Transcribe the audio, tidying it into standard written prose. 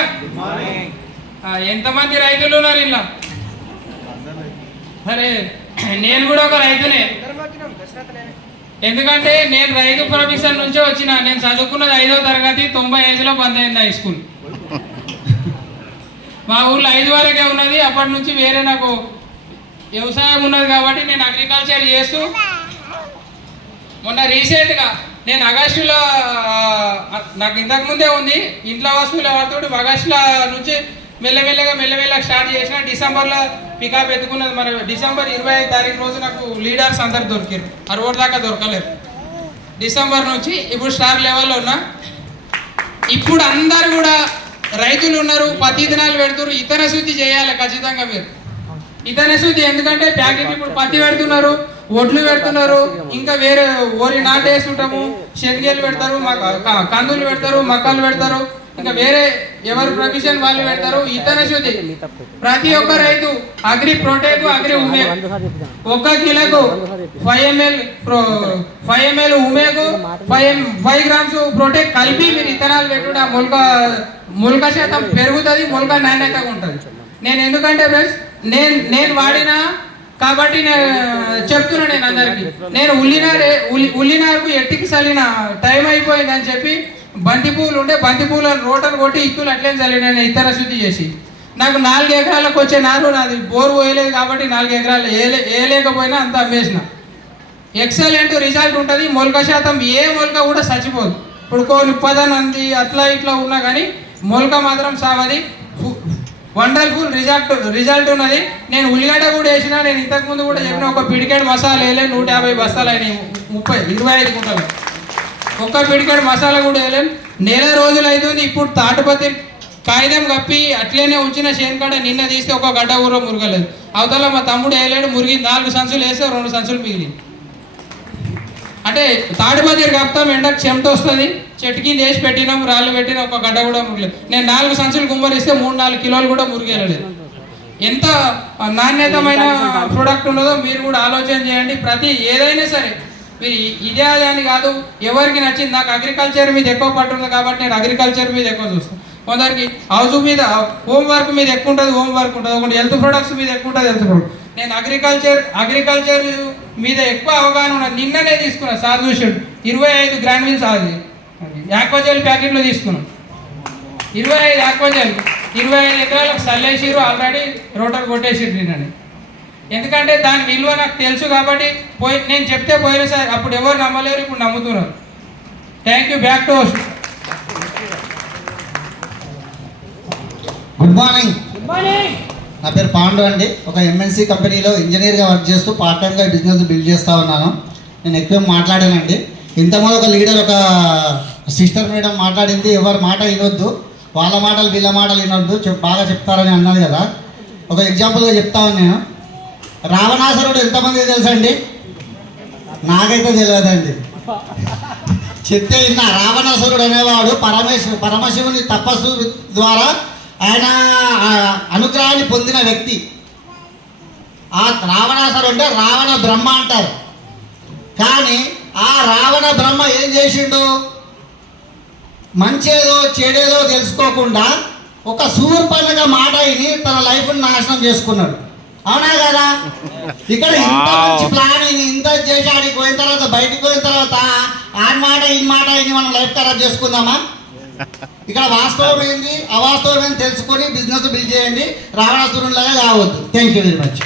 Sir. ఎంతమంది రైతులు ఉన్నారు ఇలా? అరే నేను కూడా ఒక రైతునే. ఎందుకంటే నేను రైతు ప్రొఫెషన్ నుంచే వచ్చిన. నేను చదువుకున్నది 5వ తరగతి, 95లో బంద్ అయింది హై స్కూల్. మా ఊళ్ళో 5 వరకే ఉన్నది. అప్పటి నుంచి వేరే నాకు వ్యవసాయం ఉన్నది కాబట్టి నేను అగ్రికల్చర్ చేస్తూ మొన్న రీసెంట్గా నేను ఆగస్టులో నాకు ఇంతకుముందే ఉంది ఇంట్లో వస్తువుల వాడుతోటి ఆగస్టుల నుంచి మెల్లమెల్లగా స్టార్ట్ చేసిన. డిసెంబర్లో పికప్ ఎత్తుకున్నది. మరి డిసెంబర్ 25 తారీఖు రోజు నాకు లీడర్స్ అందరు దొరికారు. 60 దాకా దొరకలేరు. డిసెంబర్ నుంచి ఇప్పుడు స్టార్ లెవెల్లో ఉన్నా. ఇప్పుడు అందరు కూడా రైతులు ఉన్నారు, పత్తి విత్తనాలు పెడుతున్నారు. ఇతర శుద్ధి చేయాలి ఖచ్చితంగా మీరు. ఇతర శుద్ధి ఎందుకంటే ప్యాకెట్ ఇప్పుడు పత్తి పెడుతున్నారు, ఒడ్లు పెడుతున్నారు, ఇంకా వేరే ఓరి నాటేస్తుంటాము, శనగలు పెడతారు, కందులు పెడతారు, మక్కలు పెడతారు, ఇంకా వేరే ఎవరు ప్రొఫెషన్ వాళ్ళు పెడతారు. ఇతర శుద్ధి ప్రతి ఒక్క రైతు అగ్రి ప్రొటెక్ట్, అగ్రి ఉమేక్ 1 కిలోకు 5 ml ఉమేకు 5 grams ప్రొటెక్ట్ కలిపి మీరు విత్తనాలు పెట్టుకుంటే మొలక శాతం పెరుగుతుంది, మొలక నాణ్యతగా ఉంటుంది. నేను ఎందుకంటే నేను వాడినా కాబట్టి నేను చెప్తున్నా. నేను అందరికి నేను ఉల్లినారుకు ఎట్టికి చల్లిన టైం అయిపోయింది అని చెప్పి బంతి పువ్వులు ఉంటే బంతి పువ్వులను రోటలు కొట్టి ఇత్తులు అట్లే చల్లిన. నేను ఇతర శుద్ధి చేసి నాకు 4 ఎకరాలకు వచ్చే నారు నాది బోరు పోయలేదు కాబట్టి 4 ఎకరాలు వేయలేకపోయినా అంత అమ్మేసిన. ఎక్సలెంట్ రిజల్ట్ ఉంటుంది. మొలక శాతం ఏ మొలక కూడా చచ్చిపోదు. ఇప్పుడు కొన్ని పదనంది అట్లా ఇట్లా ఉన్నా కానీ మొలక మాత్రం సావది. వండర్ఫుల్ రిజల్ట్ ఉన్నది. నేను ఉల్లిగడ్డ కూడా వేసిన. నేను ఇంతకుముందు కూడా చెప్పిన ఒక పిడికెట్ మసాలా వేయలే 150 బస్తాలు అయినాయి. 25 గుంటలు. ఒక్క పిడికెట్ మసాలా కూడా వేయలేను. నెల రోజులు అవుతుంది. ఇప్పుడు తాటుపత్తి కాగితం కప్పి అట్లనే ఉంచిన చేనుకాడ నిన్న తీస్తే ఒక గడ్డ ఊర మురగలేదు. అవతల మా తమ్ముడు వేయలేడు, మురిగి 4 సంచులు వేస్తే 2 సంచులు మిగిలి. అంటే తాడుపత్రి కప్తాం, ఎండకు చెమట వస్తుంది. చెట్టు కింద వేసి పెట్టినాం, రాళ్ళు పెట్టినా ఒక గడ్డ కూడా మురగలేదు. నేను 4 సంచులు గుమ్మరిస్తే 3-4 కిలోలు కూడా మురిగేయలేదు. ఎంత నాణ్యతమైన ప్రోడక్ట్ ఉన్నదో మీరు కూడా ఆలోచన చేయండి. ప్రతి ఏదైనా సరే మీరు ఇదే అదే అని కాదు, ఎవరికి నచ్చింది. నాకు అగ్రికల్చర్ మీద ఎక్కువ పట్టుంది కాబట్టి నేను అగ్రికల్చర్ మీద ఎక్కువ చూస్తాను. కొందరికి హౌస్ మీద హోంవర్క్ మీద ఎక్కువ ఉంటుంది, హోంవర్క్ ఉంటుంది. ఒకటి హెల్త్ ప్రొడక్ట్స్ మీద ఎక్కువ ఉంటుంది, హెల్త్ ప్రొడక్ట్. నేను అగ్రికల్చర్ మీద ఎక్కువ అవగాహన ఉన్నది. నిన్ననే తీసుకున్నా సార్ చూసాడు 25 గ్రాన్యూల్స్ అది యాక్వాజెల్ ప్యాకెట్లో తీసుకున్నాం. 25 యాక్వాజెల్ 25 ఎకరాలకు చల్లేసిరు. ఆల్రెడీ రోటర్ కొట్టేసిరు నిన్ననే. ఎందుకంటే దాని విలువ నాకు తెలుసు కాబట్టి నేను చెప్తే పోయిన సార్ అప్పుడు ఎవరు నమ్మలేరు, ఇప్పుడు నమ్ముతున్నారు. Thank you. Back to host. Good morning. నా పేరు పాండు అండి. ఒక ఎంఎన్సీ కంపెనీలో ఇంజనీర్గా వర్క్ చేస్తూ పార్ట్ టైమ్గా బిజినెస్ బిల్డ్ చేస్తూ ఉన్నాను. నేను ఎక్కువ మాట్లాడానండి. ఇంతకుముందు ఒక లీడర్, ఒక సిస్టర్ మేడం మాట్లాడింది, ఎవరి మాట వినొద్దు, వాళ్ళ మాటలు వీళ్ళ మాటలు వినొద్దు, బాగా చెప్తారని అన్నది కదా. ఒక ఎగ్జాంపుల్గా చెప్తాను నేను. రావణాసురుడు ఎంతమంది తెలుసండి? నాకైతే తెలియదండి. చెప్తే విన్నా. రావణాసురుడు అనేవాడు పరమశివుని తపస్సు ద్వారా ఆయన అనుగ్రహాన్ని పొందిన వ్యక్తి. ఆ రావణాసురుడు అంటే రావణ బ్రహ్మ అంటారు. కానీ ఆ రావణ బ్రహ్మ ఏం చేసిండు? మంచేదో చెడేదో తెలుసుకోకుండా ఒక శూర్పణఖ మాట విని తన లైఫ్ని నాశనం చేసుకున్నాడు. అవునా కదా? ఇక్కడ ఇంత మంచి ప్లానింగ్ ఇంత చేసి ఆడికి పోయిన తర్వాత బయటకు పోయిన తర్వాత ఆ మాట ఈ మాట విని మనం లైఫ్ ఖరాబ్ చేసుకుందామా? ఇక్కడ వాస్తవం ఏంది అవాస్తవం ఏంది తెలుసుకొని బిజినెస్ బిల్డ్ చేయండి. రావణాసురునిలాగా కావద్దు. Thank you very much.